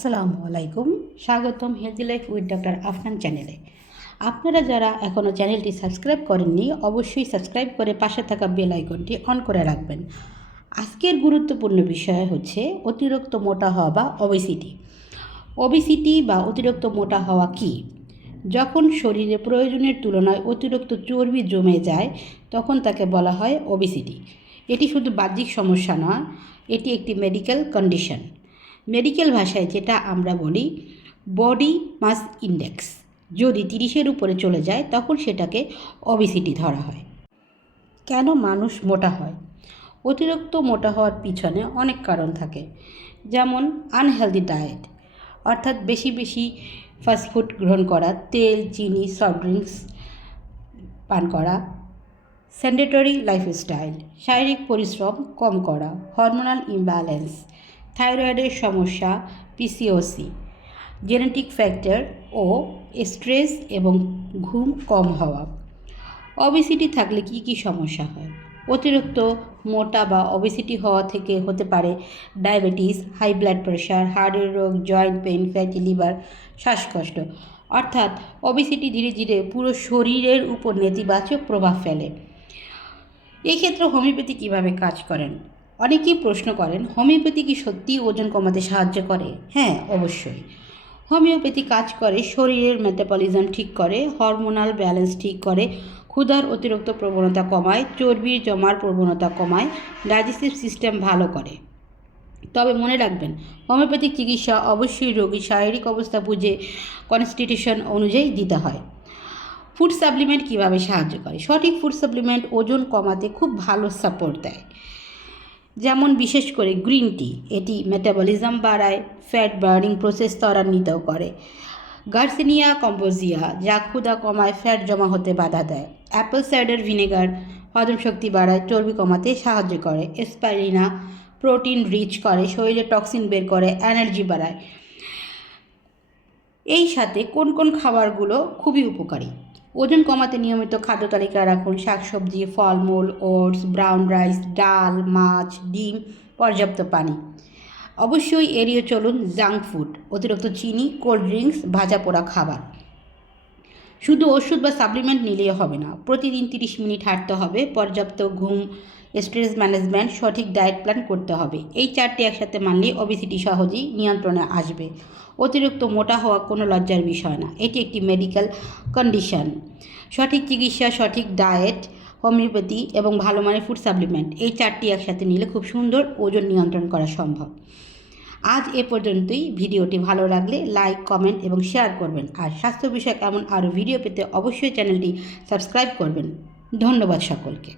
আসসালামু আলাইকুম, স্বাগতম healthy life with doctor Afnan চ্যানেলে। আপনারা যারা এখনও চ্যানেলটি সাবস্ক্রাইব করেননি অবশ্যই সাবস্ক্রাইব করে পাশে থাকা বেল আইকনটি অন করে রাখবেন। আজকের গুরুত্বপূর্ণ বিষয় হচ্ছে অতিরিক্ত মোটা হওয়া বা ওবেসিটি বা অতিরিক্ত মোটা হওয়া কি। যখন শরীরে প্রয়োজনের তুলনায় অতিরিক্ত চর্বি জমে যায় তখন তাকে বলা হয় ওবেসিটি। এটি শুধু বাহ্যিক সমস্যা নয়, এটি একটি মেডিকেল কন্ডিশন। মেডিকেল ভাষায় যেটা আমরা বলি বডি মাস ইন্ডেক্স যদি 30-এর উপরে চলে যায় তখন সেটাকে ওবেসিটি ধরা হয়। কেন মানুষ মোটা হয়? অতিরিক্ত মোটা হওয়ার পিছনে অনেক কারণ থাকে, যেমন আনহেলদি ডায়েট অর্থাৎ বেশি ফাস্টফুড গ্রহণ করা, তেল, চিনি, সফট ড্রিঙ্কস পান করা, সেডেন্টারি লাইফস্টাইল, শারীরিক পরিশ্রম কম করা, হরমোনাল ইমব্যালেন্স, থাইরয়েডের সমস্যা, পিসিওসি, জেনেটিক ফ্যাক্টর ও স্ট্রেস এবং ঘুম কম হওয়া। ওবেসিটি থাকলে কি কি সমস্যা হয়? অতিরিক্ত মোটা বা ওবেসিটি হওয়া থেকে হতে পারে ডায়াবেটিস, হাই ব্লাড প্রেশার, হার্টের রোগ, জয়েন্ট পেইন, ফ্যাটি লিভার, শ্বাসকষ্ট। অর্থাৎ ওবেসিটি ধীরে ধীরে পুরো শরীরের উপর নেতিবাচক প্রভাব ফেলে। এই ক্ষেত্রে হোমিওপ্যাথি কীভাবে কাজ করেন? অনেকেই প্রশ্ন করেন, হোমিওপ্যাথি কি সত্যিই ওজন কমাতে সাহায্য করে? হ্যাঁ, অবশ্যই। হোমিওপ্যাথি কাজ করে শরীরের মেটাবলিজম ঠিক করে, হরমোনাল ব্যালেন্স ঠিক করে, ক্ষুধার অতিরিক্ত প্রবণতা কমায়, চর্বির জমার প্রবণতা কমায়, ডাইজেস্টিভ সিস্টেম ভালো করে। তবে মনে রাখবেন, হোমিওপ্যাথিক চিকিৎসা অবশ্যই রোগীর শারীরিক অবস্থা বুঝে কনস্টিটিউশন অনুযায়ী দিতে হয়। ফুড সাপ্লিমেন্ট কীভাবে সাহায্য করে? সঠিক ফুড সাপ্লিমেন্ট ওজন কমাতে খুব ভালো সাপোর্ট দেয়। যেমন বিশেষ করে গ্রিন টি, এটি মেটাবলিজম বাড়ায়, ফ্যাট বার্নিং প্রসেস ত্বরান্বিত করে। গার্সিনিয়া কম্বোজিয়া, যা ক্ষুধা কমায়, ফ্যাট জমা হতে বাধা দেয়। অ্যাপল সাইডার ভিনেগার হজম শক্তি বাড়ায়, চর্বি কমাতে সাহায্য করে। স্পাইরিনা প্রোটিন রিচ করে, শরীরে টক্সিন বের করে, এনার্জি বাড়ায়। এই সাথে কোন কোন খাবারগুলো খুবই উপকারী? ওজন কমাতে নিয়মিত খাদ্য তালিকা রাখুন। শাকসবজি, ফলমূল, ওটস, ব্রাউন রাইস, ডাল, মাছ, ডিম, পর্যাপ্ত পানি। অবশ্যই এড়িয়ে চলুন জাঙ্ক ফুড, অতিরিক্ত চিনি, কোল্ড ড্রিঙ্কস, ভাজা পোড়া খাবার। শুধু ওষুধ বা সাপ্লিমেন্ট নিলেই হবে না, প্রতিদিন 30 মিনিট হাঁটতে হবে, পর্যাপ্ত ঘুম, স্ট্রেস ম্যানেজমেন্ট, সঠিক ডায়েট প্ল্যান করতে হবে। এই 4টি একসাথে মানলে ওবেসিটি সহজেই নিয়ন্ত্রণে আসবে। অতিরিক্ত মোটা হওয়া কোনো লজ্জার বিষয় না, এটি একটি মেডিকেল কন্ডিশন। সঠিক চিকিৎসা, সঠিক ডায়েট, হোমিওপ্যাথি এবং ভালো মানের ফুড সাপ্লিমেন্ট, এই 4টি একসাথে নিলে খুব সুন্দর ওজন নিয়ন্ত্রণ করা সম্ভব। আজ এ পর্যন্তই। ভিডিওটি ভালো লাগলে লাইক, কমেন্ট এবং শেয়ার করবেন। আর স্বাস্থ্য বিষয়ক এমন আরও ভিডিও পেতে অবশ্যই চ্যানেলটি সাবস্ক্রাইব করবেন। ধন্যবাদ সকলকে।